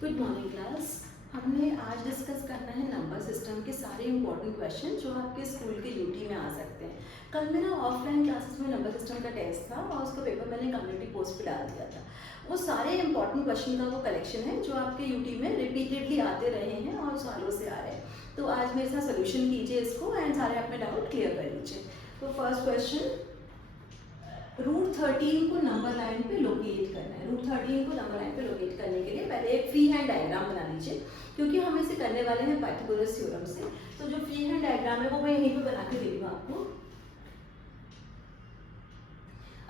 Good morning class. हमने आज discuss करना है नंबर सिस्टम के सारे इंपॉर्टेंट क्वेश्चन जो आपके स्कूल के यूटी में आ सकते हैं। कल मेरा ऑफलाइन क्लासेस में नंबर सिस्टम का टेस्ट था और उसका पेपर मैंने कम्युनिटी पोस्ट पे डाल दिया था। वो सारे इंपॉर्टेंट क्वेश्चन का वो कलेक्शन है जो आपके यूटी में रिपीटेडली आते रहे हैं और सालों से आ रहे हैं। तो आज मेरे साथ सोल्यूशन कीजिए इसको एंड सारे अपने डाउट क्लियर कर लीजिए। तो फर्स्ट क्वेश्चन, रूट 13 को नंबर लाइन पे लोकेट करना है। रूट 13 को नंबर लाइन पे लोकेट करने के लिए पहले एक फ्री हैंड डायग्राम बना लीजिए, क्योंकि हम इसे करने वाले हैं पाइथागोरस थ्योरम से। तो जो फ्री हैंड डायग्राम है वो मैं यहीं पे बना के दे दूँ आपको।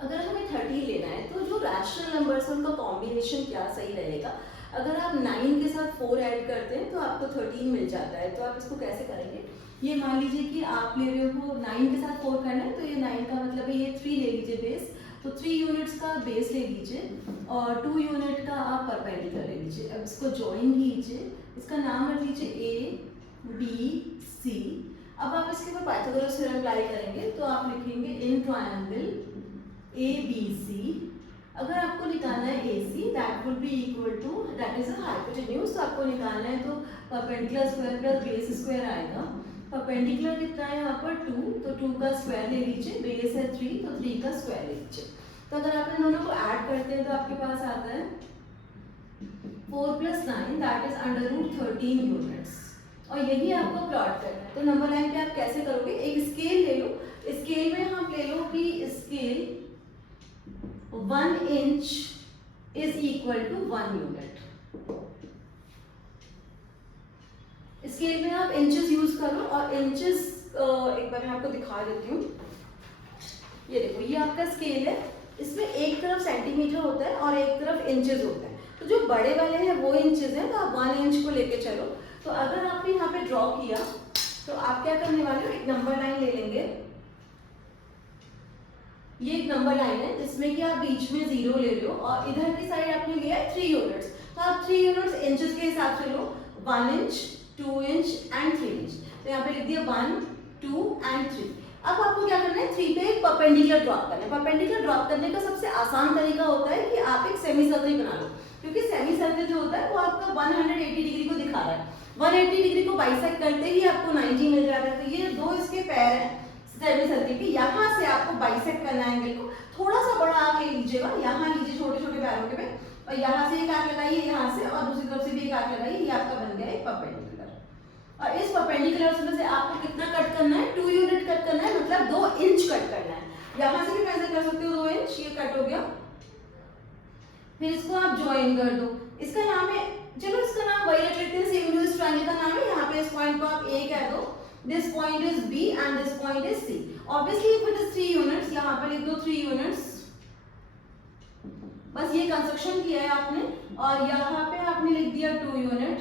अगर हमें 30 लेना है तो जो रैशनल नंबर्स हैं उनका कॉम्बिनेशन क्या सही रहेगा। अगर आप 9 के साथ 4 ऐड करते हैं तो आपको 13 मिल जाता है। तो आप इसको कैसे करेंगे, ये मान लीजिए कि आप ले रहे हो 9 के साथ 4 करना है, तो ये 9 का मतलब है ये 3 ले लीजिए बेस। तो 3 यूनिट्स का बेस ले लीजिए और 2 यूनिट का आप परपेंडिकुलर ले लीजिए। अब इसको ज्वाइन कीजिए, इसका नाम रख लीजिए ए बी सी। अब आप इसके ऊपर पाइथागोरस थ्योरम अप्लाई करेंगे तो आप लिखेंगे in triangle A B C. अगर आपको निकालना है A C, that will be equal to, that is a hypotenuse. तो आपको निकालना है तो perpendicular square plus base square आएगा। परपेंडिकुलर कितना है यहाँ पर 2, तो 2 का स्क्वायर ले लीजिए, बेस है 3 तो 3 का स्क्वायर ले लीजिए। तो अगर आप इन दोनों को ऐड करते हैं तो आपके पास आता है 4 + 9 that is under root 13 units. और यही आपको प्लॉट करना है। तो नंबर लाइन पे आप कैसे करोगे, एक स्केल ले लो। स्केल में हम ले लो कि scale 1 inch is equal to 1 unit. Scale में आप इंचेस यूज करो और इंचेस एक बार मैं आपको दिखा देती हूँ। ये देखो, ये आपका स्केल है, इसमें एक तरफ सेंटीमीटर होता है और एक तरफ इंचेस होता है। तो जो बड़े वाले हैं वो इंचेस हैं, तो आप 1 इंच को लेके चलो। तो अगर आपने यहाँ पे ड्रॉ किया तो आप क्या करने वाले हो, एक नंबर लाइन ले लेंगे। ये एक नंबर लाइन है जिसमें कि आप बीच में 0 ले रहे हो और इधर की साइड आपने लिया है 3 यूनिट्स। तो आप 3 यूनिट्स इंचेस के हिसाब से लो, 1 इंच 2 इंच एंड 3 इंच। तो यहाँ पे लिख दिया 1 2 एंड 3। अब आपको क्या करना है, 3 पे एक परपेंडिकुलर ड्रॉप करना है। परपेंडिकुलर ड्रॉप करने का सबसे आसान तरीका होता है कि आप एक सेमी सर्कल बना लो, क्योंकि सेमी सर्कल जो होता है वो आपका 180 डिग्री को दिखा रहा है। 180 डिग्री को बाइसेक्ट करते ही आपको 90 मिल जाता है। तो ये दो इसके पैर हैं सेमी सर्कल के, यहाँ से आपको बाइसेक्ट करना है एंगल को। थोड़ा सा बड़ा आर्क ले लीजिएगा, यहाँ लीजिए छोटे छोटे पैरों के पे, और यहाँ से एक आर्क लगाइए, यहाँ से, और दूसरी तरफ से भी एक आर्क लगाइए। ये आपका बन गया एक परपेंडिकुलर। और इस परपेंडिकुलर से आपको कितना कट करना है, 2 यूनिट कट करना है, मतलब 2 इंच कट करना है। यहाँ से भी कैसे कर सकते हो, 2 इंच, ये कट हो गया। फिर इसको आप ज्वाइन कर दो। इसका नाम है, चलो इसका नाम वही रख लेते हैं सेम जो इस ट्रायंगल का नाम है। यहाँ पे इस पॉइंट को आप ए कह दो, this point is B and this point is C. Obviously if it is 3 units, यहाँ पर लिख दो 3 units। बस ये कंस्ट्रक्शन किया है आपने, और यहाँ पे आपने लिख दिया 2 यूनिट।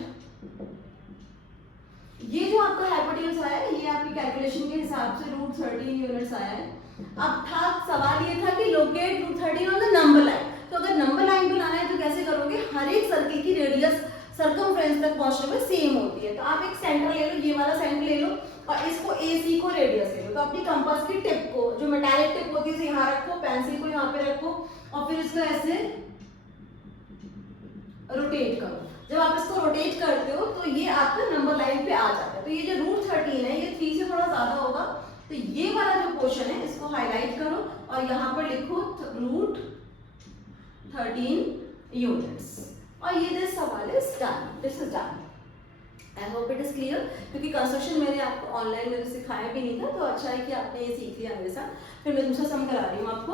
ये जो आपका हाइपोटेन्यूज आया है, ये आपकी कैलकुलेशन के हिसाब से रूट 13 यूनिट्स आया है। अब था सवाल ये था कि locate root 13 on the number line. तो अगर नंबर लाइन बनाना है तो कैसे करोगे, हर एक सर्किल की रेडियस सर्कमफ्रेंस तक पहुंचने में सेम होती है। तो आप एक सेंटर ले लो, ये वाला सेंटर ले लो, और इसको AC को रेडियस ले लो। तो अपनी कंपास की टिप को, जो मेटालिक टिप होती है, इसे यहाँ रखो, पेंसिल को यहाँ पे रखो, और फिर इसको ऐसे रोटेट करो। जब आप इसको रोटेट करते हो तो ये आपका नंबर लाइन पे आ जाता है। तो ये जो रूट 13 है, ये 3 से थोड़ा ज्यादा होगा। तो ये वाला जो पोर्शन है इसको हाईलाइट करो और यहाँ पर लिखो रूट 13 यूनिट्स। और ये दिस सवाल is done, this is done. I hope it is clear, क्योंकि कंस्ट्रक्शन मैंने आपको ऑनलाइन में सिखाया भी नहीं था, तो अच्छा है कि आपने ये सीख लिया मेरे साथ। फिर मैं दूसरा सम करा रही हूँ आपको।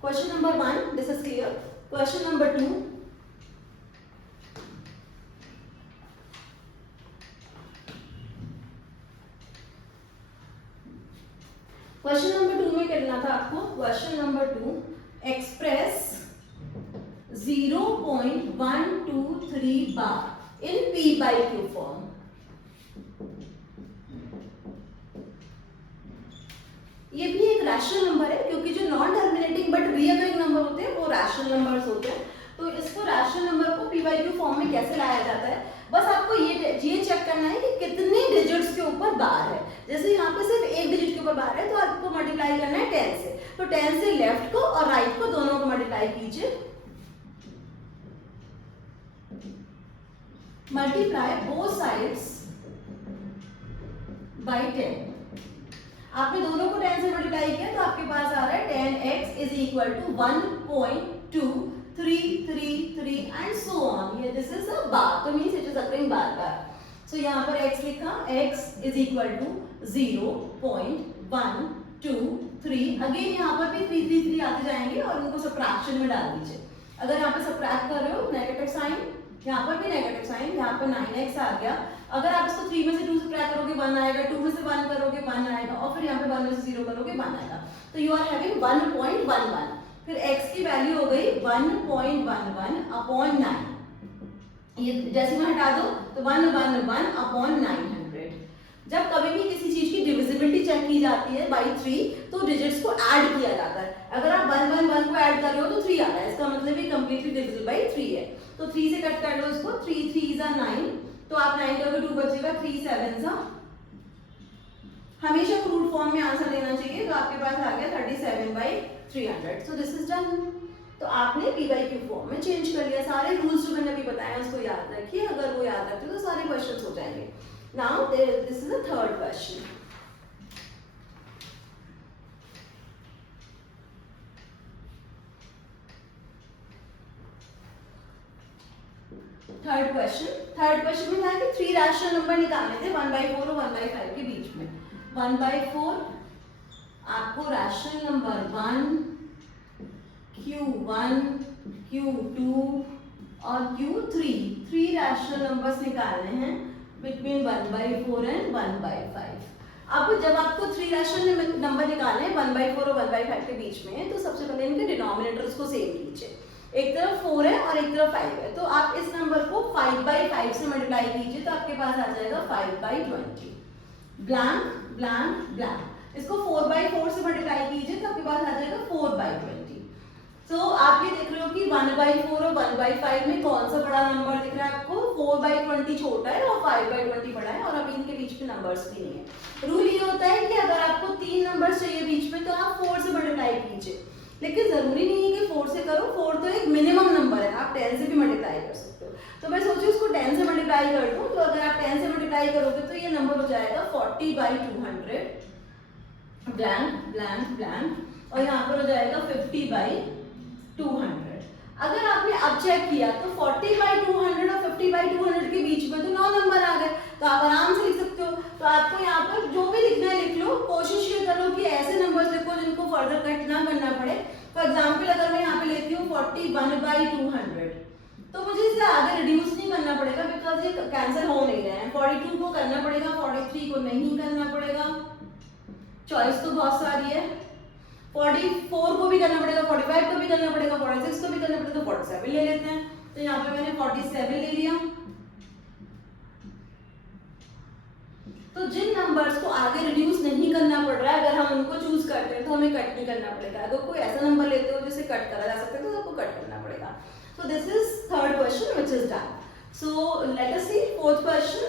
Question number 1, this is clear. Question number 2, question number 2 में करना था आपको। Question number 2, express 0.123 bar in P/Q form। ये भी एक रैशनल नंबर है, क्योंकि जो non terminating but recurring number होते हैं वो रैशनल नंबर्स होते हैं। तो इसको रैशनल नंबर को P/Q फॉर्म में कैसे लाया जाता है, बस आपको ये चेक करना है कि कितने डिजिट्स के ऊपर बार है। जैसे यहाँ पे सिर्फ एक डिजिट के ऊपर बार है, तो आपको मल्टीप्लाई करना है 10 से। तो 10 से लेफ्ट को और राइट को दोनों को मल्टीप्लाई कीजिए। Multiply both sides by 10। आपने दोनों को 10 से मल्टीप्लाई किया तो आपके पास आ रहा है 10x is equal to 1.2333 and so on. ये दिस इज अ बार, तो means it is occurring bar bar. So यहाँ पर x लिखा, x is equal to 0.123। Again यहाँ पर भी 333 आते जाएंगे और उनको सबट्रैक्शन में डाल दीजिए। अगर यहाँ पे सबट्रैक्ट कर रहे हो नेगेटिव साइन, यहाँ पर भी नेगेटिव साइन, यहाँ पर 9x आ गया। अगर आप इसको 3 में से 2 सबट्रैक्ट करोगे 1 आएगा, 2 में से 1 करोगे 1 आएगा, और फिर यहाँ पे 1 में से 0 करोगे 1 आएगा। तो यू आर हैविंग 1.11। फिर x की वैल्यू हो गई 1.11 अपॉन 9। ये जैसे मैं हटा दो तो 111 अपॉन 900। जब कभी भी किसी चीज की डिविजिबिलिटी चेक की जाती है बाई 3 तो डिजिट्स को ऐड किया जाता है। अगर आप 111 को ऐड कर रहे हो तो 3 आ रहा है, इसका मतलब ये कंप्लीटली डिविजिबल बाई 3 है। तो 3 से कट कर लो इसको, 3 3 is 9, तो आप 9 करोगे 2 बचेगा, 3 7 is हमेशा क्रूड फॉर्म में आंसर देना चाहिए। तो आपके पास आ गया 37/300। सो दिस इज डन। तो आपने p by q फॉर्म में चेंज कर लिया। सारे रूल्स जो मैंने अभी बताया उसको याद रखिए, अगर वो याद रखते हो तो सारे क्वेश्चंस हो जाएंगे। Now this is the third question. Third question में था कि 3 रैशनल नंबर निकालने थे 1/4 और 1/5 के बीच में। 1/4 आपको रैशनल नंबर 1, Q1, Q2 और Q3 3 रैशनल नंबर्स निकालने हैं बिटवीन 1/4 एंड 1/5। अब जब आपको 3 रैशनल नंबर निकालने हैं 1/4 और 1/5 के बीच में, तो सबसे पहले इनके डिनोमिनेटर्स को सेम कीजिए। एक तरफ 4 है और एक तरफ 5 है, तो आप इस नंबर को 5/5 से मल्टीप्लाई कीजिए तो आपके पास आ जाएगा 5/20। Blank blank blank. इसको 4/4 से मल्टीप्लाई कीजिए तो आपके पास आ जाएगा 4/20। तो आप ये देख रहे हो कि 1/4 और 1/5 में कौन सा बड़ा नंबर दिख रहा है आपको? 4/20 छोटा है और 5/20 बड़ा है, और अभी इनके बीच में नंबर्स भी नहीं है। रूल ये होता है कि अगर आपको 3 नंबर्स चाहिए बीच में तो आप 4 से मल्टीप्लाई कीजिए, लेकिन जरूरी नहीं है कि 4 से करो। 4 तो एक मिनिमम नंबर है, आप 10 से भी मल्टीप्लाई कर सकते हो। तो मैं सोची उसको 10 से मल्टीप्लाई कर दूं, तो अगर आप 10 से मल्टीप्लाई करोगे तो ये नंबर हो जाएगा 40/200 ब्लैंक ब्लैंक ब्लैंक, और यहाँ पर हो जाएगा 50/200। अगर आपने अब चेक किया तो 40/200 और 50/200 के बीच में तो 9 नंबर आ गए, तो आप आराम से लिख सकते हो। तो आपको यहाँ पर जो भी लिखना है लिख लो, कोशिश ये करो कि ऐसे नंबर्स लिखो जिनको फर्दर कट ना करना पड़े। फॉर एग्जाम्पल अगर मैं यहाँ पे लेती हूँ 41/200, तो मुझे इसे आगे रिड्यूस नहीं करना पड़ेगा बिकॉज ये कैंसिल हो नहीं रहे हैं। 42 को करना पड़ेगा, 43 को नहीं करना पड़ेगा, चॉइस तो बहुत सारी है। 44 को भी करना पड़ेगा, 45 को भी करना पड़ेगा, 46 को भी करना पड़ेगा, तो 47 ले लेते हैं। तो यहाँ पे मैंने 47 ले लिया। तो जिन नंबर्स को आगे रिड्यूस नहीं करना पड़ रहा है, अगर हम उनको चूज करते हैं तो हमें कट नहीं करना पड़ेगा। अगर कोई ऐसा नंबर लेते हो जिसे कट करा जा सकता है तो आपको कट करना पड़ेगा। So this is third question which is done. So let us see fourth question.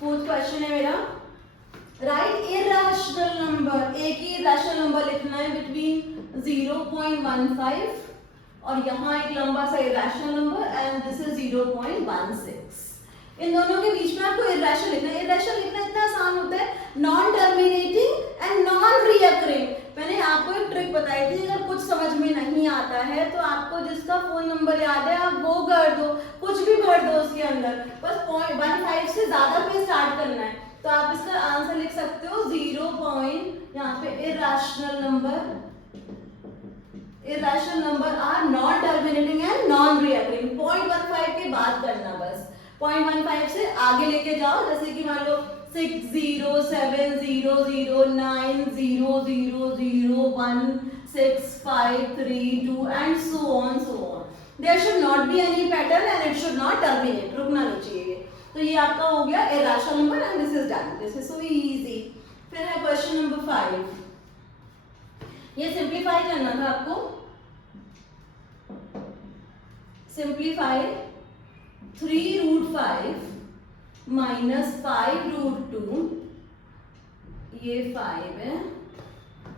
Fourth question है मेरा, राइट इरैशनल नंबर। एक ही इरैशनल नंबर लिखना है बिटवीन 0.15 और यहाँ एक लंबा सा irrational number and this is 0.16। इन दोनों के बीच में आपको इरैशनल लिखना है। इरैशनल लिखना इतना आसान होता है, non terminating and non recurring. मैंने आपको एक ट्रिक बताई थी, अगर कुछ समझ में नहीं आता है तो आपको जिसका फोन नंबर याद है आप वो कर दो, कुछ भी भर दो उसके अंदर, बस 0.15 से ज्यादा पे स्टार्ट करना है। तो आप इसका आंसर लिख सकते हो 0. यहाँ पे irrational number are non terminating and non recurring. 0.15 के बाद करना, बस 0.15 से आगे लेके जाओ, जैसे कि मान लो 6 0 7 0 0 9 0 0 0 1 6 5 3 2 and so on so on. There should not be any pattern and it should not terminate. रुकना नहीं चाहिए। तो ये आपका हो गया irrational number and this is done. This is so easy. फिर है क्वेश्चन नंबर 5। ये सिंप्लीफाई करना था आपको। सिंप्लीफाई 3√5 माइनस 5√2, ये 5 है,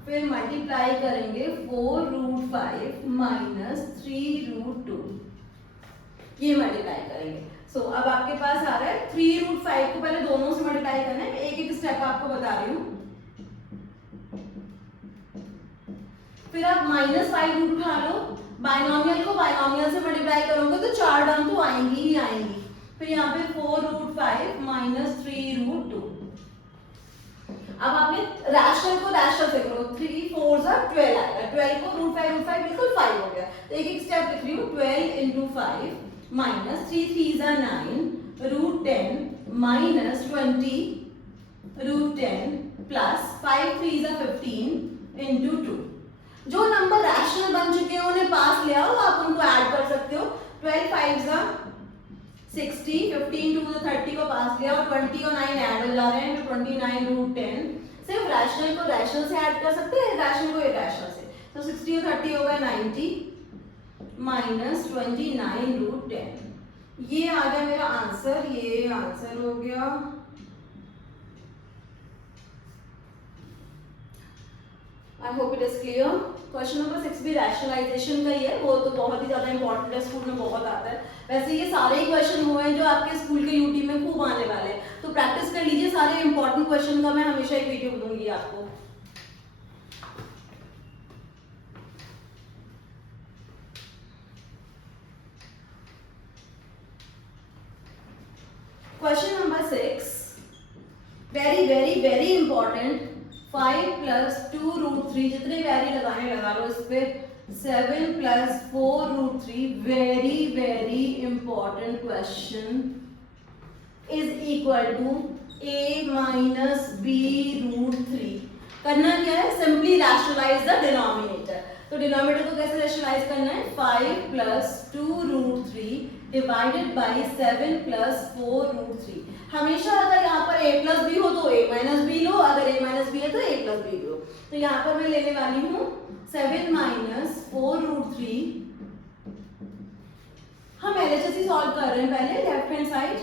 फिर मल्टीप्लाई करेंगे 4√5 माइनस 3√2, ये मल्टीप्लाई करेंगे। सो अब आपके पास आ रहा है 3√5 को पहले दोनों से मल्टीप्लाई करना है, एक एक स्टेप आपको बता रही हूँ। फिर आप -5 रूट उठा लो, बाइनोमियल को बाइनोमियल से मल्टीप्लाई करोगे तो 4 टर्म तो आएंगी ही आएंगी। फिर यहाँ पे 4√5 माइनस 3√2। अब आपने रैशनल को रैशनल से करो, 3 4 12 आएगा, 12 को √5 बिल्कुल 5 हो गया। तो एक एक स्टेप लिख रही हूँ, 12 × 5 माइनस 3 3 9 √10 माइनस 20 √10 प्लस 5 3 15 × 2। जो नंबर रैशनल बन चुके हैं उन्हें पास ले आओ, आप उनको ऐड कर सकते हो। 12 5 60, 15 2 30 को पास ले आओ, 20 और 9 ऐड हो जा रहे हैं तो 29 √10। सिर्फ रैशनल को रैशनल से ऐड कर सकते हैं, इरैशनल को इरैशनल से। तो 60 और 30 हो गया 90 माइनस 29 √10। ये आ गया मेरा आंसर, ये आंसर हो गया। आई hope it is clear. Question number 6 भी रैशनलाइजेशन का ही है, वो तो बहुत ही ज्यादा इंपॉर्टेंट है, स्कूल में बहुत आता है। वैसे ये सारे ही क्वेश्चन हुए हैं जो आपके स्कूल के यूट्यूब में खूब आने वाले हैं, तो प्रैक्टिस कर लीजिए सारे इंपॉर्टेंट क्वेश्चन का। मैं हमेशा एक वीडियो दूंगी आपको। Question number 6 very very very important. 5 + 2√3, जितने वैरी लगाने लगा लो इस पे। 7 + 4√3, very very important question, is equal to a - b√3। करना क्या है, सिंपली रैशनलाइज द डिनोमिनेटर। तो डिनोमिनेटर को कैसे रैशनलाइज करना है, 5 + 2√3 डिवाइडेड बाय 7 + 4√3। हमेशा अगर यहाँ पर a + b हो तो a - b लो, अगर a - b है तो a + b लो। तो यहाँ पर मैं लेने वाली हूँ 7 - 4√3। हम LHS ही सॉल्व कर रहे हैं पहले, लेफ्ट हैंड साइड।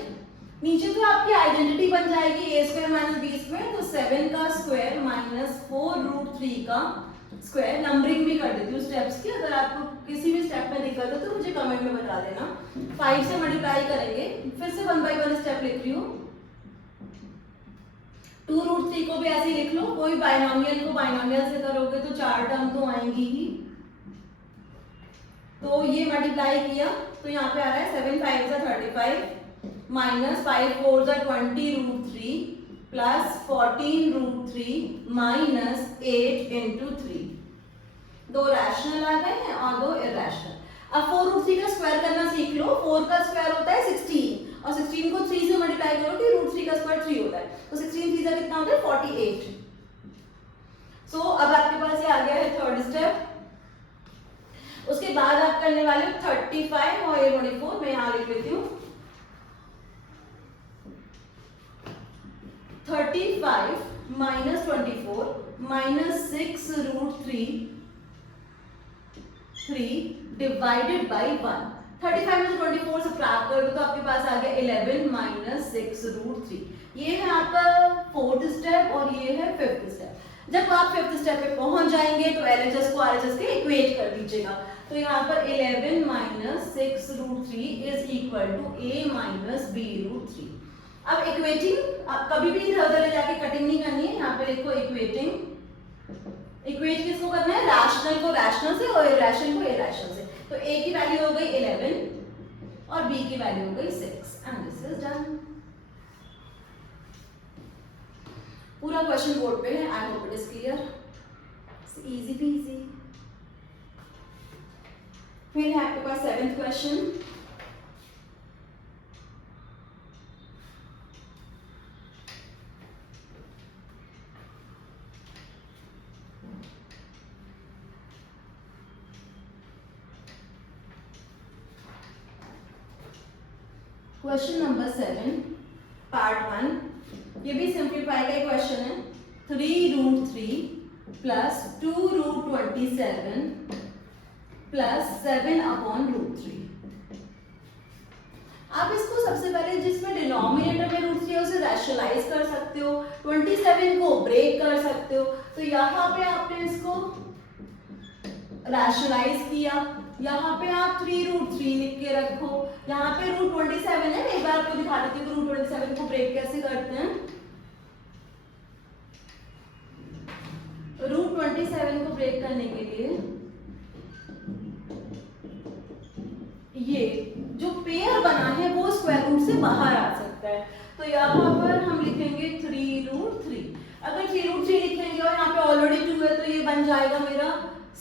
नीचे तो आपकी आइडेंटिटी बन जाएगी a² - b², तो 7 का स्क्वायर माइनस 4√3 का स्क्वायर। नंबरिंग भी कर देती हूँ स्टेप्स की, अगर आपको किसी भी स्टेप में दिक्कत है तो मुझे कमेंट में बता देना। 5 से मल्टीप्लाई करेंगे, फिर से 1 बाय 1 स्टेप लिख रही हूँ। 2√3 को भी ऐसे ही लिख लो, कोई बाइनोमियल को बाइनोमियल से करोगे तो 4 टर्म तो आएंगी ही। तो ये मल्टीप्लाई किया तो यहाँ पे आ रहा है 7 5 35 माइनस 5 4 20√3 प्लस 14√3 माइनस 8 × 3। 2 रैशनल आ गए हैं और 2 इरैशनल। अब 4√3 का स्क्वायर करना सीख लो। 4 का स्क्वायर होता है 16 और 16 को 3 से मल्टीप्लाई करो कि √3 का स्क्वायर 3 होता है, तो 16 3 का कितना होता है 48। सो अब आपके पास ये आ गया है थर्ड स्टेप। उसके बाद आप करने वाले हो 35 और 24। मैं यहाँ लिख लेती हूँ 35 - 24 -6√3 डिवाइडेड बाय 1। 35 में से 24 सब्ट्रैक्ट कर दो तो आपके पास आ गया 11 - 6√3। ये है आपका फोर्थ स्टेप और ये है फिफ्थ स्टेप। जब आप फिफ्थ स्टेप पे पहुंच जाएंगे तो LHS को RHS के इक्वेट कर दीजिएगा। तो यहाँ पर 11 - 6√3 is equal to a - b√3। अब इक्वेटिंग, आप कभी भी इधर उधर ले जाके कटिंग नहीं करनी है, यहाँ पे देखो इक्वेटिंग। इक्वेट किसको करना है, रैशनल को रैशनल से और इरैशनल को इरैशनल से। तो a की वैल्यू हो गई 11 और b की वैल्यू हो गई 6 एंड दिस इज डन। पूरा क्वेश्चन बोर्ड पे है, आई hope it is clear, easy PG. फिर है आपके पास 7th question. Question number 7 part 1। ये भी सिंप्लीफाई का क्वेश्चन है। 3√3 प्लस 2√27 प्लस 7/√3। आप इसको सबसे पहले जिसमें डिनोमिनेटर में रूट 3 है उसे रैशनलाइज कर सकते हो, 27 को ब्रेक कर सकते हो। तो यहाँ पे आपने इसको रैशनलाइज किया, यहाँ पे आप 3√3 लिख के रखो, यहाँ पे रूट 27 है। एक बार आपको दिखा देती हूँ रूट 27 को ब्रेक कैसे करते हैं। रूट 27 को ब्रेक करने के लिए ये जो पेयर बना है वो स्क्वायर रूट से बाहर आ सकता है। तो यहाँ पर हम लिखेंगे 3√3। अगर 3√3 लिखेंगे और यहाँ पे ऑलरेडी 2 है तो ये बन जाएगा मेरा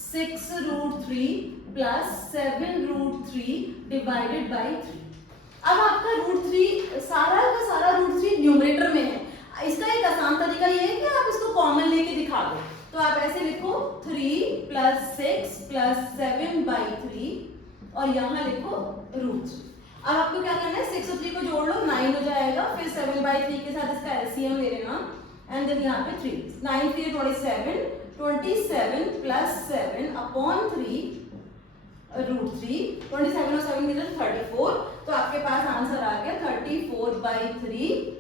6√3 प्लस 7√3 डिवाइडेड बाई 3। अब आपका √3 सारा का सारा √3 न्यूमरेटर में है। इसका एक आसान तरीका ये है कि आप इसको कॉमन लेके दिखा दो। तो आप ऐसे लिखो 3 प्लस 6 प्लस 7/3 और यहाँ लिखो √3। अब आपको क्या करना है, 6 और 3 को जोड़ लो, 9 हो जाएगा। फिर 7/3 के साथ इसका एलसीएम ले लेना एंड देन यहाँ पे 3, 9 3 27, 27 प्लस 7 अपॉन 3 √3, 27 और 7 की तरफ 34। तो आपके पास आंसर आ गया 34/3 √3।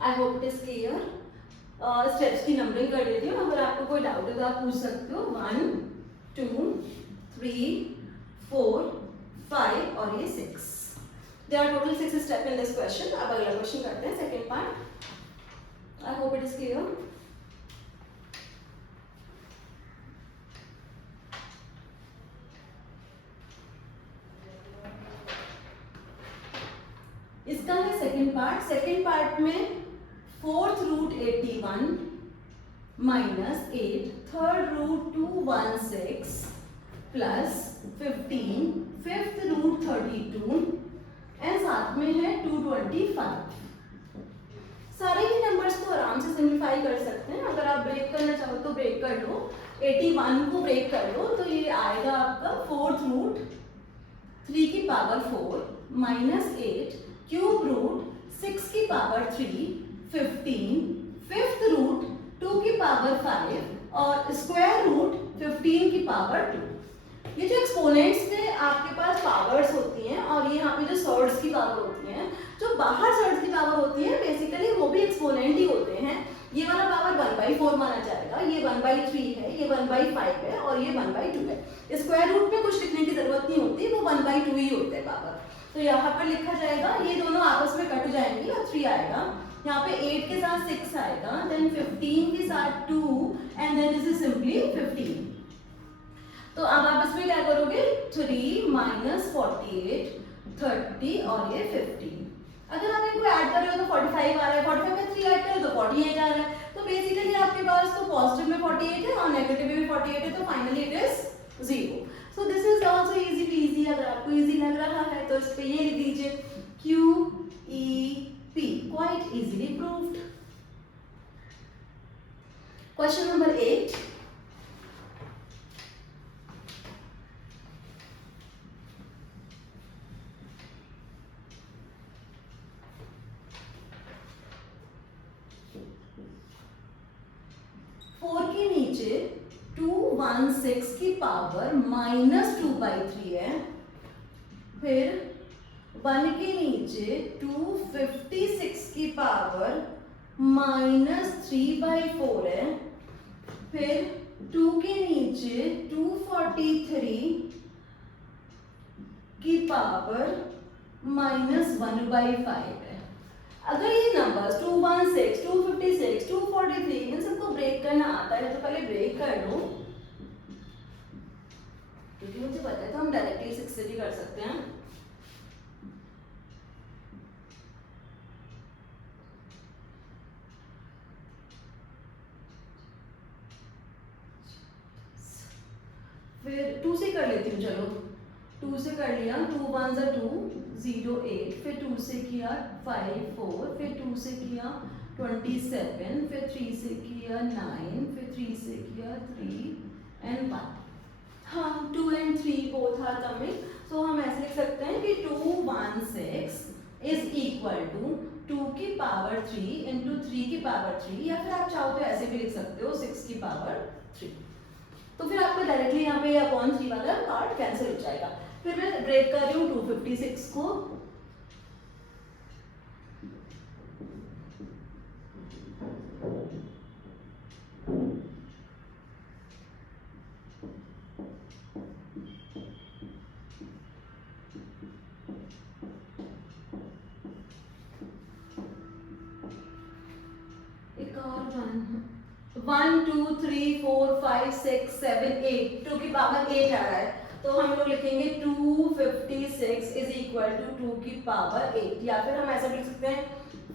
आई hope it is clear. Steps की नंबरिंग कर देती हूँ, अगर आपको कोई डाउट है तो आप पूछ सकते हो। 1 2 3 4 5 और ये 6। There are total 6 steps in this question. अब अगला क्वेश्चन करते हैं, second part. I hope it is clear. इसका है सेकेंड पार्ट। सेकेंड पार्ट में 4th root 81 minus 8 3rd root 216 plus 15 5th root 32 and साथ में है 225। सारे ही नंबर्स को आराम से सिंप्लीफाई कर सकते हैं। अगर आप ब्रेक करना चाहो तो ब्रेक कर लो, 81 को ब्रेक कर लो तो ये आएगा आपका 4th रूट 3 की पावर 4 माइनस 8 क्यूब रूट 6 की पावर 3 15 5th रूट 2 की पावर 5 और स्क्वायर रूट 15 की पावर 2। ये जो एक्सपोनेंट्स में आपके पास पावर्स होती हैं और ये यहाँ पे जो सर्ड्स की पावर होती हैं, जो बाहर सर्ड्स की पावर होती है बेसिकली वो भी एक्सपोनेंट ही होते हैं। ये वाला पावर 1/4 माना जाएगा, ये 1/3 है, ये 1/5 है और ये 1/2 है। स्क्वायर रूट में कुछ लिखने की जरूरत नहीं होती, वो 1/2 ही होते हैं पावर। तो यहाँ पर लिखा जाएगा, ये दोनों आपस में कट जाएंगी और 3 आएगा। यहाँ पे 8 के साथ 6 आएगा, देन 15 के साथ 2 and then this is simply 15। तो अब आप इसमें क्या करोगे, 3 माइनस 48 30 और ये 15। अगर आप इनको ऐड कर रहे हो तो 45 आ रहा है, 45 में 3 ऐड करो तो 48 आ रहा है। तो बेसिकली आपके पास तो पॉजिटिव में 48 है और नेगेटिव में भी 48 है, तो finally it is 0। So this is also easy PG. अगर आपको इजी लग रहा है तो इस पे ये लिख दीजिए QEP, quite easily proved. Question number 8। के नीचे 216 की पावर -2/3 है, फिर 1 के नीचे 256 की पावर -3/4 है, फिर 2 के नीचे 243 की पावर -1/5 है। अगर ये नंबर्स 216, 256, 243 इन सबको ब्रेक करना आता है तो पहले ब्रेक कर लो, क्योंकि मुझे पता है तो हम डायरेक्टली 6 से भी कर सकते हैं। फिर 2 से कर लेती हूँ, चलो 2 से कर लिया, 2 1 ज़ा 2 0 8, फिर 2 से किया 5 4, फिर 2 से किया 27, फिर 3 से किया 9, फिर 3 से किया 3 एंड 1। हाँ 2 and 3 बोथ आर कमिंग, सो हम ऐसे लिख सकते हैं कि 216 इज इक्वल टू 2 की पावर 3 इंटू 3 की पावर 3, या फिर आप चाहो तो ऐसे भी लिख सकते हो 6 की पावर 3। तो फिर आपको डायरेक्टली यहाँ पे अपॉन 3 वाला पार्ट कैंसिल हो जाएगा। फिर मैं ब्रेक कर रही हूँ 256 को, एक और 1 2 3 4 5 6 7 8, 2 की पावर 8 आ रहा है, तो हम लोग लिखेंगे 256 इज इक्वल टू 2 की पावर 8, या फिर हम ऐसा लिख सकते हैं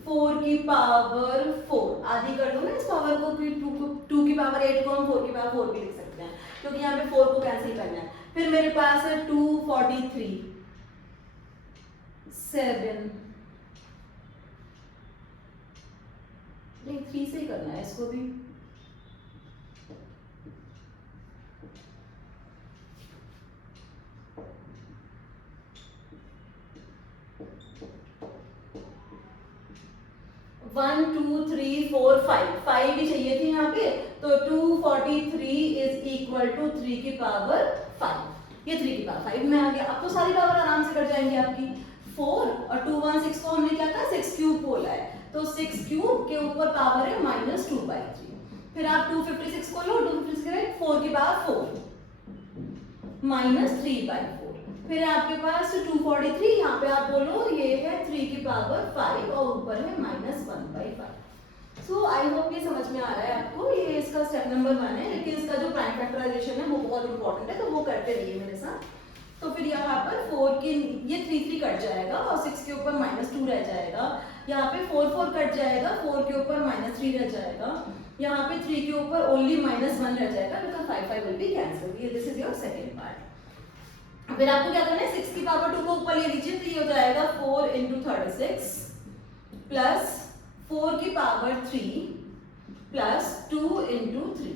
4 की पावर 4, आधी कर दो ना इस पावर को, कि 2 की पावर 8 को हम 4 की पावर 4 भी लिख सकते हैं, क्योंकि यहाँ पे 4 को कैंसिल करना है। फिर मेरे पास है 243 7, नहीं 3 से ही करना है इसको भी, one two three four five ही चाहिए थी यहाँ पे, तो 243 इज इक्वल टू 3 की पावर 5, ये 3 की पावर 5 में आ गया। अब तो सारी पावर आराम से कट जाएंगी आपकी। 4 और 216 को हमने क्या कहा 6 क्यूब बोला है, तो 6 क्यूब के ऊपर पावर है -2/3। फिर आप 256 को लो, 256 4 की पावर 4 -3/4। फिर आपके पास 243, यहाँ पे आप बोलो ये है 3 की पावर 5 और ऊपर है -1/5। सो आई होप ये समझ में आ रहा है आपको। ये इसका स्टेप नंबर 1 है, लेकिन इसका जो प्राइम फैक्टराइजेशन है वो बहुत इंपॉर्टेंट है, तो वो करते रहिए मेरे साथ। तो फिर यहाँ पर 4 के ये 3 कट जाएगा और 6 के ऊपर -2 रह जाएगा। यहाँ पे 4 कट जाएगा, 4 के ऊपर -3 रह जाएगा। यहाँ पे 3 के ऊपर ओनली -1 रह जाएगा, because 5 will be cancel. This is your second part. फिर आपको क्या करना है, 6 की पावर 2 को ऊपर ले लीजिए, तो ये हो जाएगा 4 × 36 प्लस 4 की पावर 3 प्लस 2 × 3,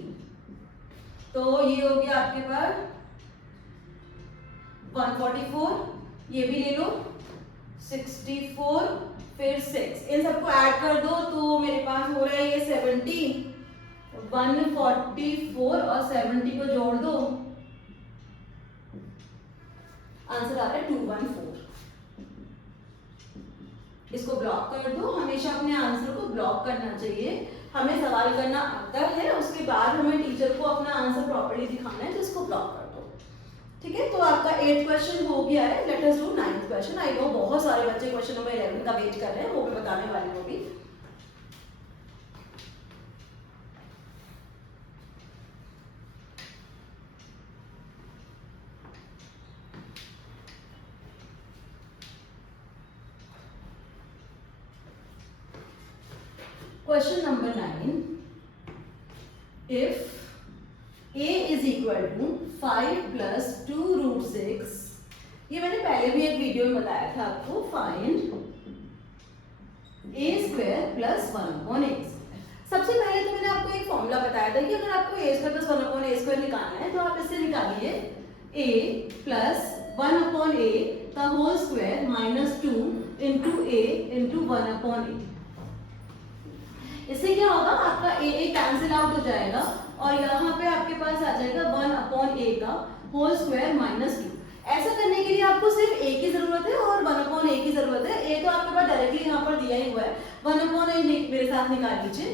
तो ये हो गया आपके पास 144, ये भी ले लो 64, फिर 6, इन सबको ऐड कर दो तो मेरे पास हो रहा है ये 70, 144 और 70 को जोड़ दो, आंसर आ रहा है 214। इसको ब्लॉक कर दो, हमेशा अपने आंसर को ब्लॉक करना चाहिए। हमें सवाल करना आता है, उसके बाद हमें टीचर को अपना आंसर प्रॉपर्ली दिखाना है, तो इसको ब्लॉक कर दो। ठीक है, तो आपका 8th क्वेश्चन हो गया है। Let us do 9th question. I know बहुत सारे बच्चे क्वेश्चन नंबर 11 का वेट कर रहे हैं, वो भी बताने वाली हूँ अभी। Question number 9. If a is equal to 5 plus 2 root 6, ये मैंने पहले भी एक वीडियो में बताया था आपको, find a square plus 1/a। सबसे पहले तो मैंने आपको एक फॉर्मूला बताया था कि अगर आपको a square plus 1/a² निकालना है, तो आप इससे निकालिए a plus 1/a का होल स्क्वायर -2 × a × 1/a। इससे क्या होगा, आपका a कैंसिल आउट हो जाएगा और यहाँ पे आपके पास आ जाएगा 1/a का होल स्क्वायर -2। ऐसा करने के लिए आपको सिर्फ a की जरूरत है और 1/a की जरूरत है। a तो आपके पास डायरेक्टली यहाँ पर दिया ही हुआ है, 1/a मेरे साथ निकाल लीजिए।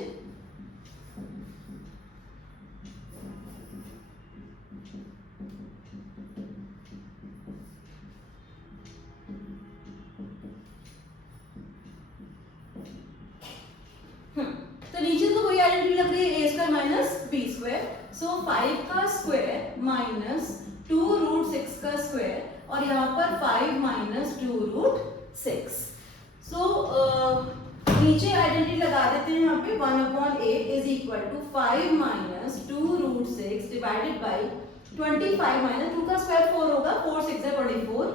तो नीचे तो वही आइडेंटिटी लग रही है, a² माइनस b²। सो 5 का स्क्वायर माइनस 2 रूट 6 का स्क्वायर और यहाँ पर 5 माइनस 2 रूट 6। सो नीचे आइडेंटिटी लगा देते हैं यहाँ पे 1/a is equal to 5 minus 2 root 6 divided by 25 minus 2 का स्क्वायर 4 होगा, 4 6 है 24।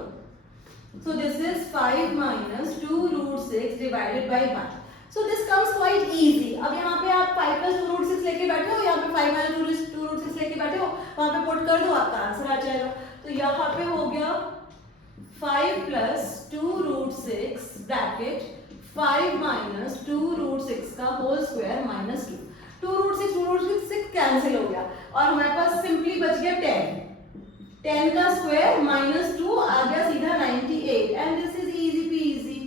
So this is 5 minus 2 root 6 divided by 1। So this comes quite easy। अब यहाँ पे आप 5 plus 2 root 6 लेके बैठे हो, यहाँ पे 5 minus 2 root 6 लेके बैठे हो, वहाँ पे पुट कर दो, आपका आंसर आ जाएगा। तो यहाँ पे हो गया 5 plus 2 root 6 bracket 5 minus 2 root 6 का होल स्क्वायर -2। 2 root 6 कैंसिल हो गया और हमारे पास सिंपली बच गया 10। 10 का स्क्वायर माइनस 2 आ गया सीधा 98 and this is easy peasy.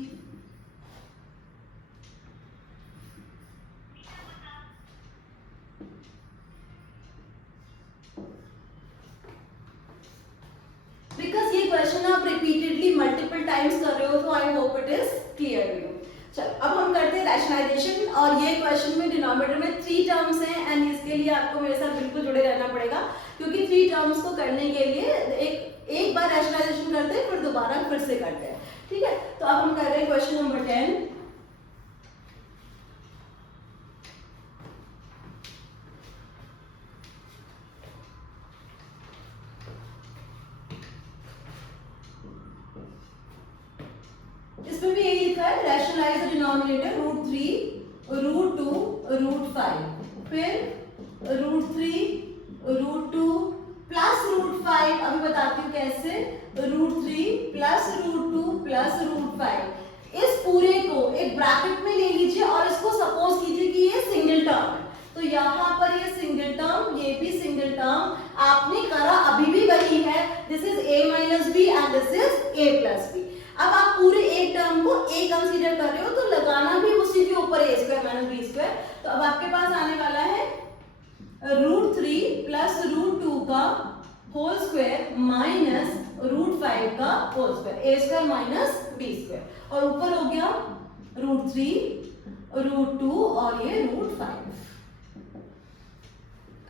Because ये क्वेश्चन आप रिपीटेडली मल्टीपल टाइम्स कर रहे हो तो I hope it is clear to you. चलो अब हम करते हैं रैशनलाइजेशन और ये क्वेश्चन में डिनोमिनेटर में 3 टर्म्स हैं एंड इसके लिए आपको मेरे साथ बिल्कुल जुड़े रहना पड़ेगा क्योंकि 3 टर्म्स को करने के लिए एक बार रैशनलाइजेशन करते हैं फिर दोबारा फिर से करते हैं, ठीक है। तो अब हम कर रहे हैं क्वेश्चन नंबर 10। इसमें भी यही लिखा है रैशनलाइज द डिनोमिनेटर √3 √2 √5 फिर √3 √2 प्लस √5। अभी बताती हूँ कैसे। √3 प्लस √2 प्लस √5 इस पूरे को एक ब्रैकेट में ले लीजिए और इसको सपोज कीजिए कि ये सिंगल टर्म है तो यहाँ पर ये सिंगल टर्म ये भी सिंगल टर्म आपने करा अभी भी वही है। This is a minus B and this is a plus B. अब आप पूरे एक टर्म को a कंसीडर कर रहे हो तो लगाना भी उसी के ऊपर a square minus B square. तो अब आपके पास आने वाला है √3 प्लस √2 का होल स्क्वायर माइनस √5 का whole square a square minus b square और ऊपर हो गया √3 √2 और ये √5।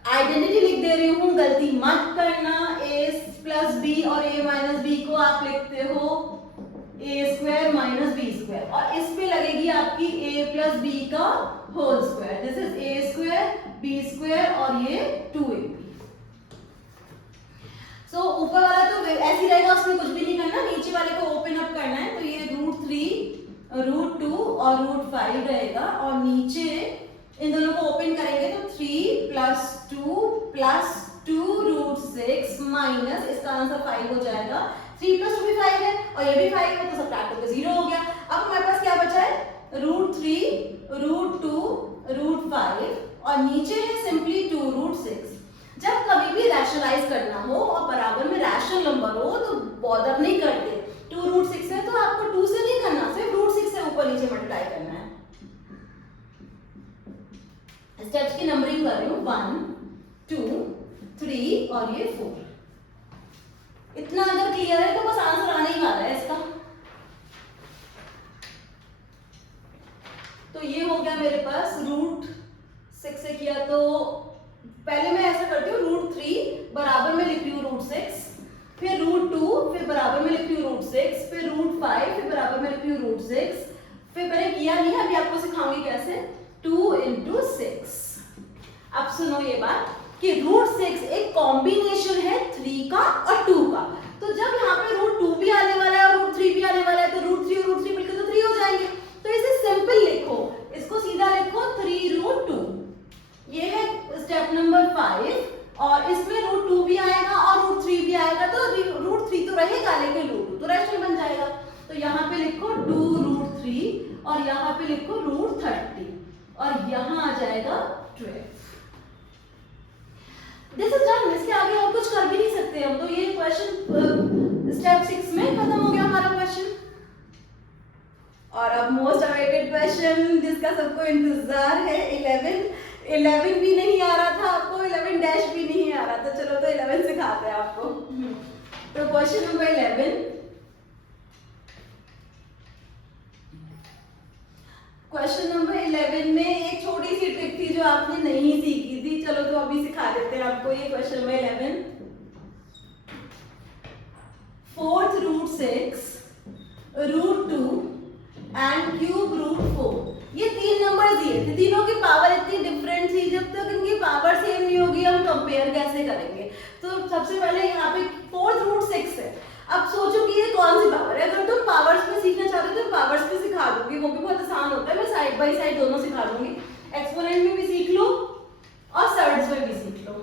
आइडेंटिटी लिख दे रही हूं, गलती मत करना। a प्लस बी और a माइनस बी को आप लिखते हो a square minus B square और इस पे लगेगी आपकी a प्लस बी का whole square. This is a square b square और ये 2ab। सो ऊपर वाला तो ऐसे ही रहेगा, उसमें कुछ भी नहीं करना, नीचे वाले को ओपन अप करना है। तो ये √3 √2 और √5 रहेगा और नीचे इन दोनों को ओपन करेंगे तो 3 प्लस 2 प्लस 2 √6 माइनस इसका आंसर 5 हो जाएगा। 3 प्लस 2 भी 5 है और ये भी 5 है तो सब्ट्रैक्ट होकर 0 हो गया। अब हमारे पास क्या बचा है √3 √2 √5 और नीचे है सिंपली 2 √6। जब कभी भी रैशनलाइज करना हो और बराबर में रैशनल नंबर हो तो बॉदर नहीं करते। 2 √6 है तो आपको 2 से नहीं करना, सिर्फ √6 से ऊपर नीचे मल्टीप्लाई करना है। स्टेप्स की नंबरिंग कर रही हूँ 1 2 3 और ये 4। इतना अगर क्लियर है तो बस आंसर आने ही वाला है इसका। तो ये हो गया मेरे पास √6 से किया तो पहले मैं ऐसा करती हूँ √3 बराबर में लिख रही हूँ √6 फिर √2 फिर बराबर में लिख रही हूँ √6 फिर √5 फिर बराबर में लिख रही हूँ √6 फिर मैंने किया नहीं है, अभी आपको सिखाऊंगी कैसे। 2 × 6। अब सुनो ये बात कि √6 एक कॉम्बिनेशन है 3 का और 2 का। तो जब यहाँ पे √2 भी आने वाला है और √3 भी आने वाला है तो √3 और √3 मिलकर तो 3 हो जाएंगे। तो इसे सिंपल लिखो, इसको सीधा लिखो 3√2। ये है स्टेप नंबर 5 और इसमें √2 भी आएगा और √3 भी आएगा तो √3 तो रहेगा लेकिन √2 तो रैशनल बन जाएगा। तो यहाँ पे लिखो 2√3 और यहाँ पे लिखो √30 और यहाँ आ जाएगा 12। This is done. इसके आगे और कुछ कर भी नहीं सकते हम। तो ये क्वेश्चन स्टेप 6 में खत्म हो गया हमारा क्वेश्चन। और अब मोस्ट अवेटेड क्वेश्चन जिसका सबको इंतजार है 11 भी नहीं आ रहा था आपको, 11 डैश भी नहीं आ रहा था। चलो तो 11 सिखाते हैं आपको। तो क्वेश्चन नंबर 11। क्वेश्चन नंबर 11 में एक छोटी सी ट्रिक थी जो आपने नहीं सीखी थी। चलो तो अभी सिखा देते हैं आपको। ये question number 11 4th √6 √2 and cube √4 ये 3 नंबर दिए थे। तीनों की पावर इतनी डिफरेंट थी, जब तक इनकी पावर सेम नहीं होगी हम कंपेयर कैसे करेंगे। तो सबसे पहले यहाँ पे 4th √6 है। अब सोचो कि ये कौन सी पावर है। अगर तुम पावर्स में सीखना चाहते हो तो पावर्स पे सिखा दूंगी, वो भी बहुत आसान होता है। मैं साइड बाय साइड दोनों सिखा दूंगी। एक्सपोनेंट में भी सीख लो और सर्ड्स में भी सीख लो।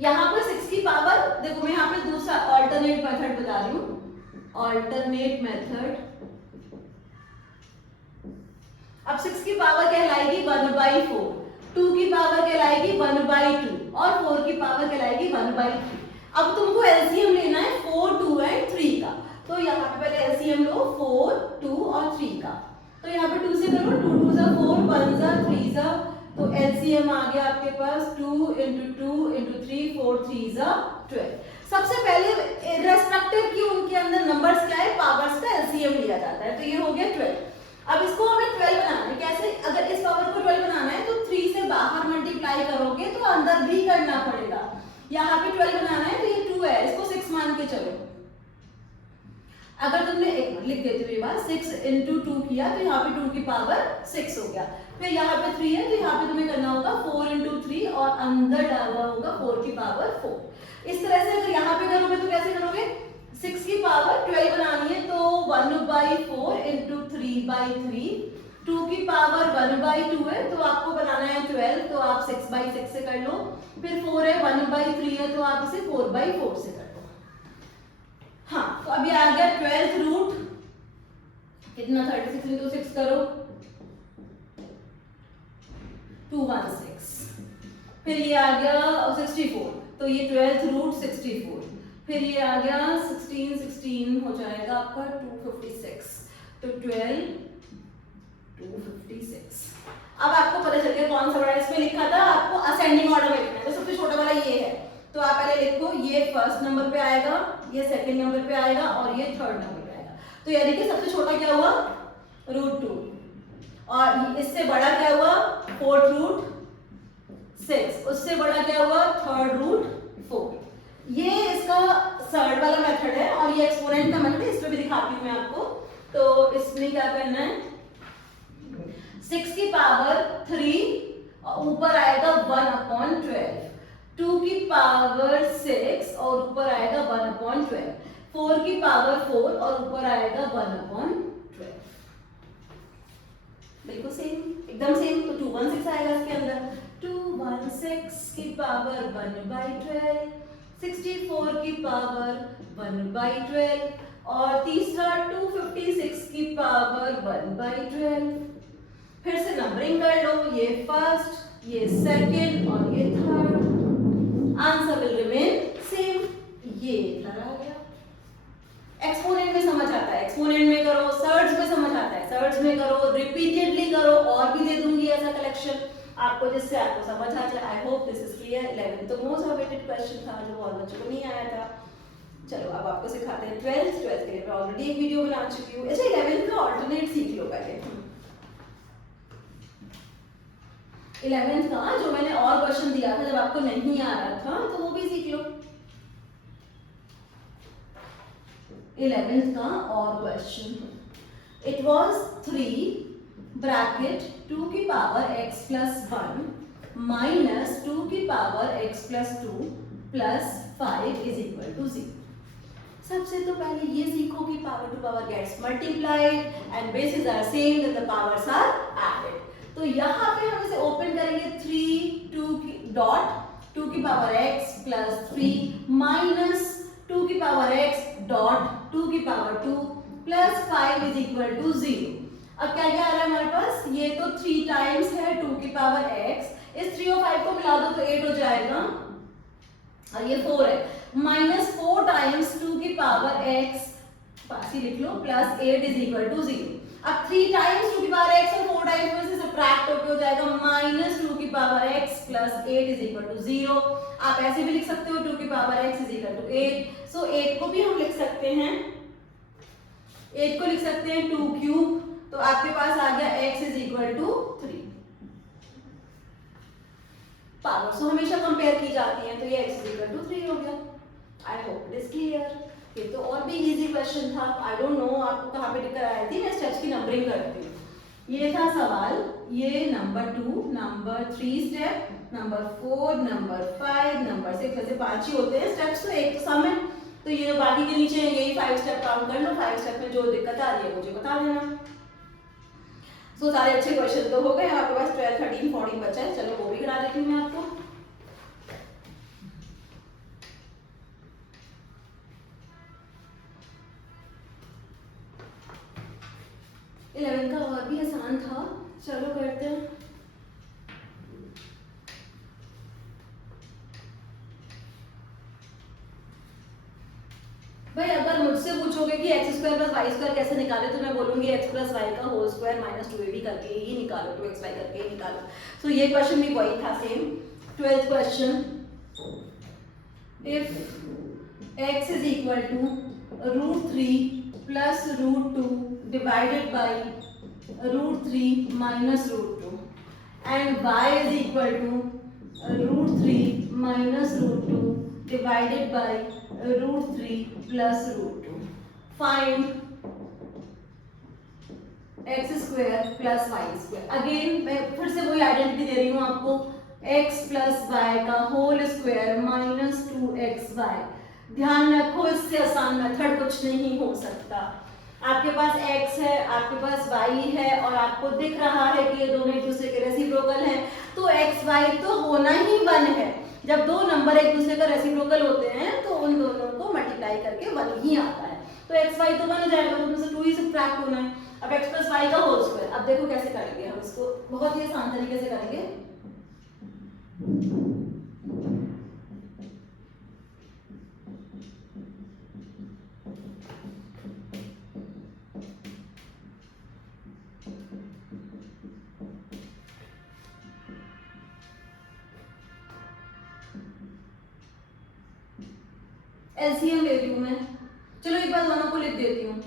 यहाँ पर 6 की पावर देखो, मैं यहाँ पे दूसरा ऑल्टरनेट मेथड बता रही हूँ। Alternate method. अब 6 की पावर कहलाएगी 1/4, 2 की पावर कहलाएगी 1/2 और 4 की पावर कहलाएगी 1/3। अब तुमको एलसीएम लेना है 4, 2 एंड 3 का, तो यहाँ पे पहले एलसीएम लो 4, 2 और 3 का। तो यहाँ पे 2 से करो, 2 2 जा 4, 1 जा 3 जा, तो एलसीएम आ गया आपके पास 2 × 2 × 3, 4 3 जा 12। सबसे पहले इररेस्पेक्टिव कि उनके अंदर नंबर्स क्या है, पावर्स का एलसीएम लिया जाता है, तो ये हो गया 12। अब इसको हमें 12 बनाना है, कैसे? अगर इस पावर को 12 बनाना है तो 3 से बाहर मल्टीप्लाई करोगे तो अंदर भी करना पड़ेगा। यहाँ पे 12 बनाना है तो ये 2 है, इसको 6 मान के चलो। अगर तुमने एक मिनट लिख देते हो, ये बात 6 × 2 किया तो यहाँ पे 2 की पावर 6 हो गया। फिर यहाँ पे 3 है तो यहाँ पे तुम्हें करना होगा 4 × 3 और अंदर डालना होगा 4 की पावर 4। इस तरह से अगर यहाँ पे करोगे तो कैसे करोगे? 6 की पावर 12 बनानी है तो 1/4 × 3/3, 2 की पावर 1/2 है तो आपको बनाना है 12, तो आप 6/6 से कर लो। फिर 4 है 1/3 है तो आप इसे 4/4 से कर लो। हाँ, तो अभी आ गया 12th रूट कितना, 36 × 6 करो 216। फिर ये आ गया 64, तो ये 12th रूट 64। फिर ये आ गया 16 हो जाएगा आपका 256, तो 12 256। अब आपको पता चल गया कौन सा बड़ा, इसमें लिखा था आपको असेंडिंग ऑर्डर में लिखना है, तो सबसे छोटा वाला ये है, तो आप पहले लिखो ये फर्स्ट नंबर पे आएगा, ये सेकंड नंबर पे आएगा और ये थर्ड नंबर पे आएगा। तो यानी कि सबसे छोटा क्या हुआ √2, और इससे बड़ा क्या हुआ 4th रूट 6, उससे बड़ा क्या हुआ 3rd रूट 4। ये इसका थर्ड वाला मेथड है और ये एक्सपोनेंट का मेथड है, इस पे भी दिखाती हूँ मैं आपको। तो इसमें क्या करना है, 6 की पावर 3 और ऊपर आएगा 1/12, 2 की पावर 6 और ऊपर आएगा 1/12, 4 की पावर 4 और ऊपर आएगा 1/12। बिल्कुल सेम, एकदम सेम। तो 216 आएगा इसके अंदर, 216 की पावर 1/12, 64 की पावर 1/12 और तीसरा 256 की पावर 1/12। फिर से नंबरिंग कर लो, ये फर्स्ट, ये सेकंड और ये third. Answer will remain same, ये इधर आ गया। एक्सपोनेंट में समझ आता है, एक्सपोनेंट में करो, सर्ड्स में समझ आता है, सर्ड्स में करो, रिपीटेडली करो, और भी दे दूंगी ऐसा कलेक्शन आपको जिससे आपको समझ आ जाए। आई होप दिस इज क्लियर। 11 तो मोस्ट अवेटेड क्वेश्चन था जो बहुत बच्चों को नहीं आया था। चलो अब आपको सिखाते हैं 12th के लिए मैं ऑलरेडी एक वीडियो बना चुकी हूँ। अच्छा 11th का ऑल्टरनेट सीख लो पहले। 11th का जो मैंने और क्वेश्चन दिया था जब आपको नहीं आ रहा था तो वो भी सीख लो। 11th का और क्वेश्चन, इट वाज 3 ब्रैकेट 2 की पावर x प्लस 1 माइनस 2 की power x plus 2 plus 5 is equal to 0। सबसे तो पहले ये सीखो कि power to power gets multiplied and bases are same then the powers are added. तो यहाँ पे हम इसे ओपन करेंगे 3 2 की डॉट 2 की पावर x प्लस 3 माइनस 2 की पावर x डॉट 2 की power 2 plus 5 is equal to 0। अब क्या क्या आ रहा है हमारे पास, ये तो 3 टाइम्स है 2 की पावर x, इस 3 और 5 को मिला दो तो 8 हो जाएगा और ये 4 है, माइनस 4 टाइम्स 2 की पावर x पास ही लिख लो प्लस 8 इज इक्वल टू 0। अब 3 टाइम्स 2 की पावर x और 4 टाइम्स में से सब्ट्रैक्ट होके हो जाएगा माइनस 2 की power x plus 8 is equal to 0। आप ऐसे भी लिख सकते हो 2 की power x is equal to 8। So 8 को भी हम लिख सकते हैं, 8 को लिख सकते हैं 2 क्यूब, तो आपके पास आ गया x is equal to 3। Powers तो हमेशा कंपेयर की जाती हैं, तो ये x इज इक्वल टू 3 हो गया। आई होप इट इज क्लियर। ये तो और भी इजी क्वेश्चन था, आई डोंट नो आपको कहाँ पे दिक्कत आई थी, मैं स्टेप्स की नंबरिंग करती हूँ। ये था सवाल, ये number 2, number 3 step, number 4, number 5, number 6, वैसे 5 ही होते हैं स्टेप्स, तो एक तो सम है, तो ये बाकी के नीचे यही 5 स्टेप काउंट कर लो। 5 स्टेप में जो दिक्कत आ रही है मुझे बता देना। सो सारे अच्छे क्वेश्चन तो हो गए, आपके पास 12, 13, 14 बचा है। चलो वो भी करा देती हूँ मैं आपको। इलेवन का और भी आसान था, चलो करते हैं। वाई स्क्वायर कैसे निकाले, तो मैं बोलूंगी एक्स प्लस वाई का होल स्क्वायर माइनस 2ab करके ही निकालो, 2xy करके ही निकालो। सो ये क्वेश्चन भी वही था same. 12th question, if x is equal to √3 plus √2 divided by √3 minus √2 and y is equal to √3 minus √2 divided by √3 plus √2. Find x square plus y square. Again मैं फिर से वही आइडेंटिटी दे रही हूँ आपको, x plus y का whole square minus 2xy। ध्यान रखो इससे आसान मेथड कुछ नहीं हो सकता। आपके पास x है, आपके पास y है और आपको दिख रहा है कि ये दोनों एक दूसरे के रेसिप्रोकल हैं, तो x y तो होना ही 1 है। जब दो नंबर एक दूसरे का रेसिप्रोकल होते हैं तो उन दोनों को मल्टीप्लाई करके 1 ही आता है, तो x y तो 1 हो जाएगा, तो उसमें से 2 ही सब्ट्रैक्ट होना है। अब x प्लस y का होल स्क्वायर, अब देखो कैसे करेंगे हम इसको, बहुत ही आसान तरीके से करेंगे। एलसीएम ले रही हूं मैं, चलो एक बार दोनों को लिख देती हूँ।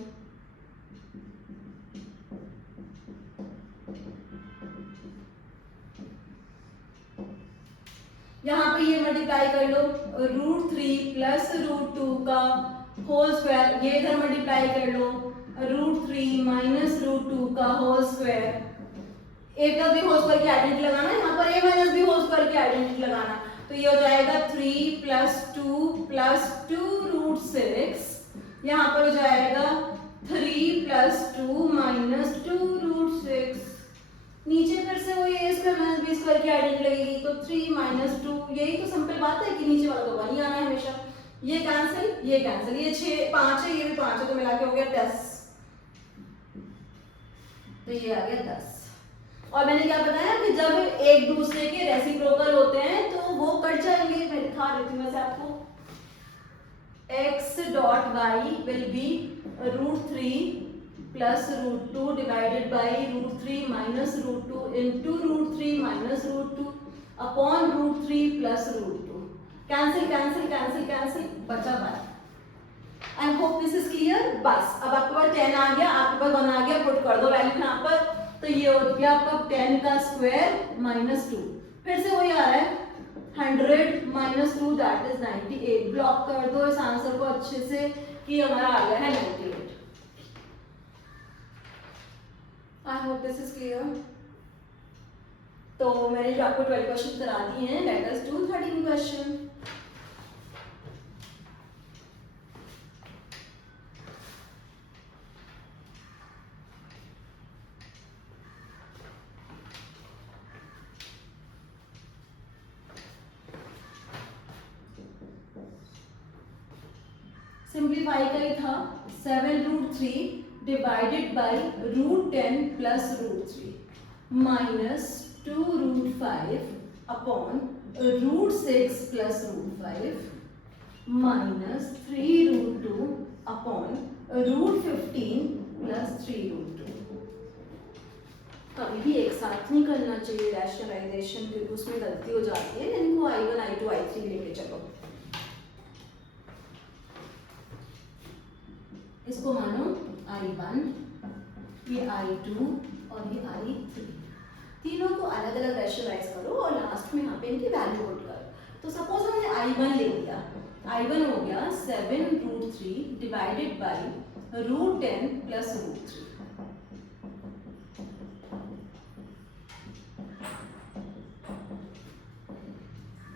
यहाँ पे ये मल्टीप्लाई कर लो, √3 प्लस √2 का होल स्क्वायर, ये इधर मल्टीप्लाई कर लो, √3 माइनस √2 का होल स्क्वायर। एक का भी होल स्क्वायर की आइडेंटिटी लगाना, यहाँ पर a minus b whole square की आइडेंटिटी लगाना, तो ये हो जाएगा 3 प्लस 2 प्लस 2√6, यहाँ पर हो जाएगा 3 प्लस 2 माइनस 2√6। नीचे फिर से वही a square minus b square की आइडेंटिटी लगेगी, तो 3 माइनस 2, यही तो सिंपल बात है कि नीचे वाला तो 1 ही आना है हमेशा। ये कैंसिल, ये कैंसिल, ये 6 5 है, ये भी 5 है, तो मिला के हो गया 10, तो ये आ गया 10। और मैंने क्या बताया कि जब एक दूसरे के रेसिप्रोकल होते हैं तो वो कट जाएंगे। मैं दिखा देती हूँ वैसे आपको, x dot y will be √3 plus √2 divided by √3 minus √2 into √3 minus √2 upon √3 plus √2। Cancel cancel cancel cancel, बचा by. I hope this is clear. बस अब आपके पास 10 आ गया, आपके पास 1 आ गया, पुट कर दो वैल्यू यहाँ पर, तो ये हो गया आपका 10 का स्क्वायर माइनस 2। फिर से वही आ रहा है 100 माइनस 2 दैट इज 98। ब्लॉक कर दो इस आंसर को अच्छे से कि हमारा आ गया है 98। आई होप दिस इज क्लियर। तो मैंने जो आपको 12 क्वेश्चन करा दिए हैं, let us do 13 question. Simplify का ही था, 7√3 divided by √10 plus √3 minus 2√5 upon √6 plus √5 minus 3√2 upon √15 plus 3√2। कभी भी एक साथ नहीं करना चाहिए रैशनलाइजेशन, क्योंकि उसमें गलती हो जाती है। इनको I1 I2 I3 लेके चलो, इसको मानो I1, ये I2 और ये I3, तीनों को अलग अलग रैशनलाइज करो और लास्ट में यहाँ पे इनकी वैल्यू पुट करो। तो सपोज हमने I1 ले लिया, I1 हो गया 7√3 डिवाइडेड बाई √10 प्लस √3।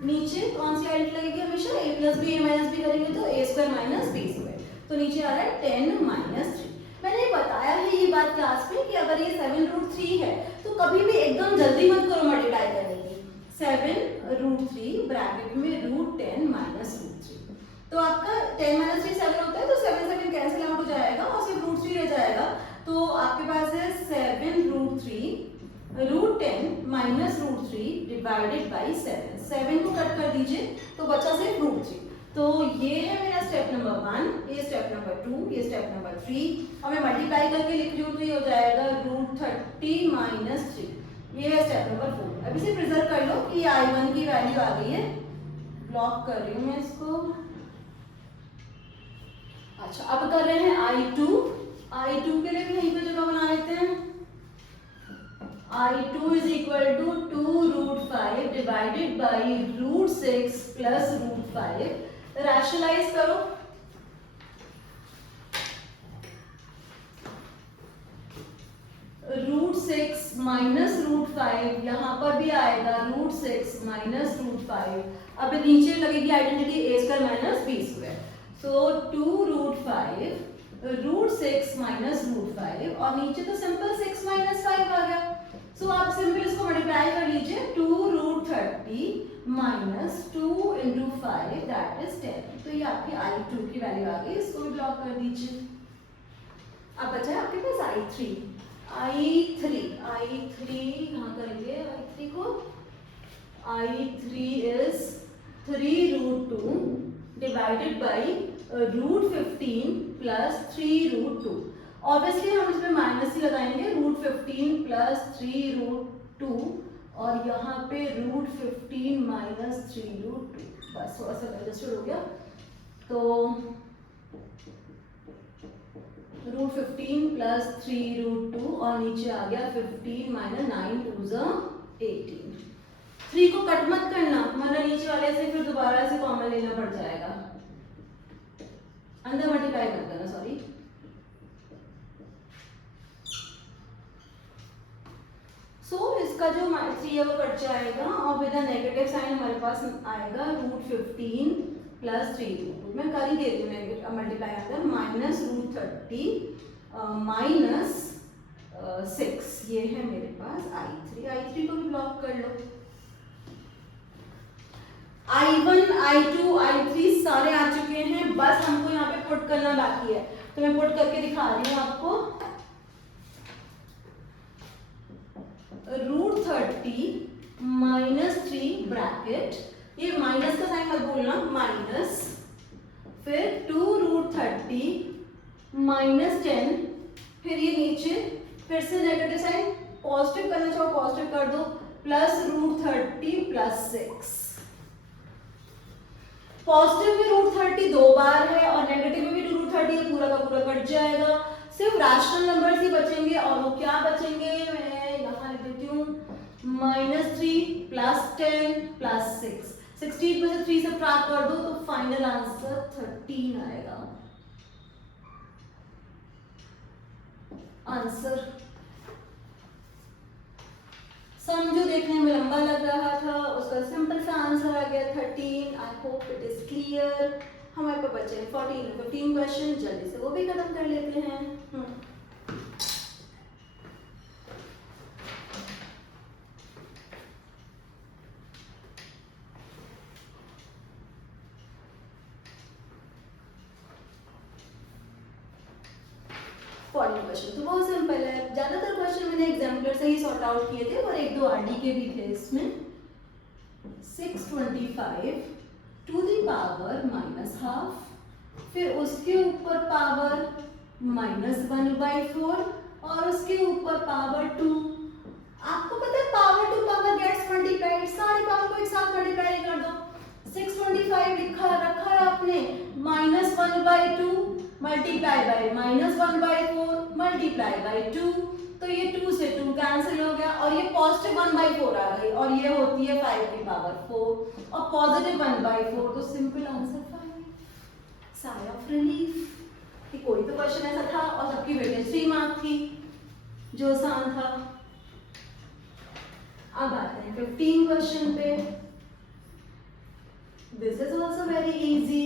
नीचे कौन सी आइडेंटिटी लगेगी हमेशा, a plus B a minus B करेंगे तो a square minus B square, तो नीचे आ रहा है 10 माइनस 3। मैंने बताया है ये बात क्लास में कि अगर ये 7√3 है तो कभी भी एकदम जल्दी मत करो मल्टीप्लाई करने की। 7√3 ब्रैकेट में √10 माइनस √3, तो आपका 10 माइनस 3 7 होता है, तो 7 7 कैंसिल आउट हो जाएगा और सिर्फ √3 रह जाएगा। तो आपके पास है 7√3 √10 माइनस √3 डिवाइडेड बाई 7। 7 को कट कर दीजिए तो बचा सिर्फ √3। तो ये है मेरा स्टेप नंबर 1, ये स्टेप नंबर 2, ये स्टेप नंबर 3 और मैं मल्टीप्लाई करके लिख रही हूँ तो ये हो जाएगा √30 माइनस 3। ये है स्टेप नंबर 4। अब इसे प्रिजर्व कर लो कि I1 की वैल्यू आ गई है। ब्लॉक कर रही हूँ मैं इसको। अच्छा, अब कर रहे हैं I2 के लिए भी यहीं पे जगह बना लेते हैं। I2 is equal to 2√5 divided by √6 plus √5। Rationalise करो। √6 माइनस √5 यहाँ पर भी आएगा √6 माइनस √5। अब नीचे लगेगी identity a square minus b square. So 2√5 √6 minus √5 और नीचे तो सिंपल 6 माइनस 5 आ गया। सो आप सिंपल इसको मल्टीप्लाई कर लीजिए। 2√30 माइनस 2 इंटू 5 दैट इज 10। तो ये आपकी I2 की वैल्यू आ गई। इसको भी ब्लॉक कर दीजिए। अब बचा है आपके पास I3 कहाँ करेंगे I3 को? I3 is 3√2 divided by √15 plus 3√2। Obviously हम इसमें माइनस ही लगाएंगे। √15 plus 3√2 और यहाँ पे √15 माइनस 3√2। बस थोड़ा सा एडजस्टेड हो गया। तो √15 plus 3√2 और नीचे आ गया 15 माइनस 9 2 18। 3 को कट मत करना वरना नीचे वाले से फिर दोबारा से कॉमन लेना पड़ जाएगा। अंदर मल्टीप्लाई मत करना, सॉरी। इसका जो 3 है वो कट जाएगा और विद अ नेगेटिव साइन हमारे पास आएगा √15 प्लस 3√2। मैं कर ही दे रही हूँ नेगेटिव मल्टीप्लाई अंदर। Minus √30 minus 6। ये है मेरे पास I3 को भी ब्लॉक कर लो। I1 I2 I3 सारे आ चुके हैं। बस हमको यहाँ पे पुट करना बाकी है तो मैं पुट करके दिखा रही हूँ आपको। √30 माइनस 3 ब्रैकेट, ये माइनस का साइन मत भूलना, माइनस, फिर 2√30 माइनस 10, फिर ये नीचे फिर से नेगेटिव साइन, पॉजिटिव करना चाहो पॉजिटिव कर दो, प्लस √30 प्लस 6। पॉजिटिव में √30 दो बार है और नेगेटिव में भी √30 पूरा का पूरा कट जाएगा। सिर्फ रैशनल नंबर्स ही बचेंगे और वो क्या बचेंगे, मैं यहाँ लिख देती हूँ -3 प्लस 10 प्लस 6। 16 में से 3 सब्ट्रैक्ट कर दो तो फाइनल आंसर 13 आएगा। आंसर सम जो देखने में लंबा लग रहा था उसका सिंपल सा आंसर आ गया 13। आई होप इट इज क्लियर। हमारे पास बचे 14 और 15 क्वेश्चन, जल्दी से वो भी खत्म कर लेते हैं। 14 क्वेश्चन तो बहुत सिंपल है। ज्यादातर क्वेश्चन मैंने एग्जाम्पलर से ही सॉर्ट आउट किए थे और एक दो आरडी के भी थे इसमें। 625 टू द पावर -12, फिर उसके ऊपर पावर -1/4 और उसके ऊपर पावर 2। आपको पता है power to power gets multiplied, सारे पावर को एक साथ मल्टीप्लाई कर दो। 625 लिखा रखा है आपने, -1/2 मल्टीप्लाई बाय -1/4 मल्टीप्लाई बाय 2, तो ये 2 से 2 कैंसिल हो गया और ये पॉजिटिव 1/4 आ गई और ये होती है 5 की पावर 4 और पॉजिटिव 1/4, तो simple answer 5। Sigh of relief कि कोई तो क्वेश्चन ऐसा था और सबकी वेटेज 3 मार्क थी जो आसान था। अब आते हैं 15 क्वेश्चन पे। This is also very easy,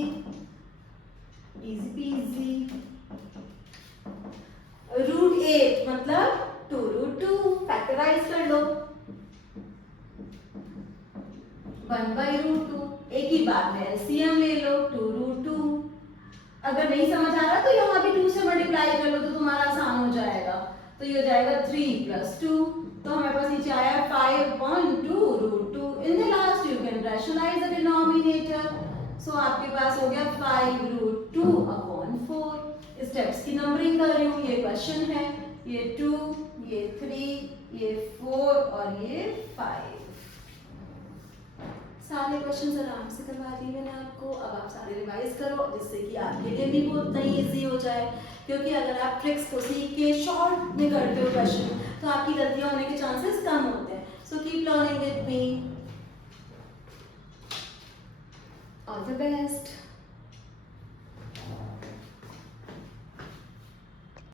easy PG. √8 मतलब 2√2 फैक्टराइज कर लो। 1/√2 एक ही बात में एलसीएम ले लो 2√2। अगर नहीं समझ आ रहा तो यहाँ भी 2 से मल्टीप्लाई कर लो तो तुम्हारा आसान हो जाएगा। तो ये हो जाएगा 3 + 2, तो हमारे पास नीचे आया 5/2√2। In the last you can rationalise the denominator, so आपके पास हो गया 5√2/4। स्टेप्स की नंबरिंग कर रही हूँ, ये क्वेश्चन है, ये 2, ये 3, ये 4 और ये 5। सारे क्वेश्चंस आराम से करवा दिए मैंने आपको। अब आप सारे रिवाइज करो जिससे कि आपके लिए भी वो उतना ही ईजी हो जाए, क्योंकि अगर आप ट्रिक्स को सीख के शॉर्ट में करते हो क्वेश्चन तो आपकी गलतियां होने के चांसेस कम होते हैं। So keep learning with me. All the best.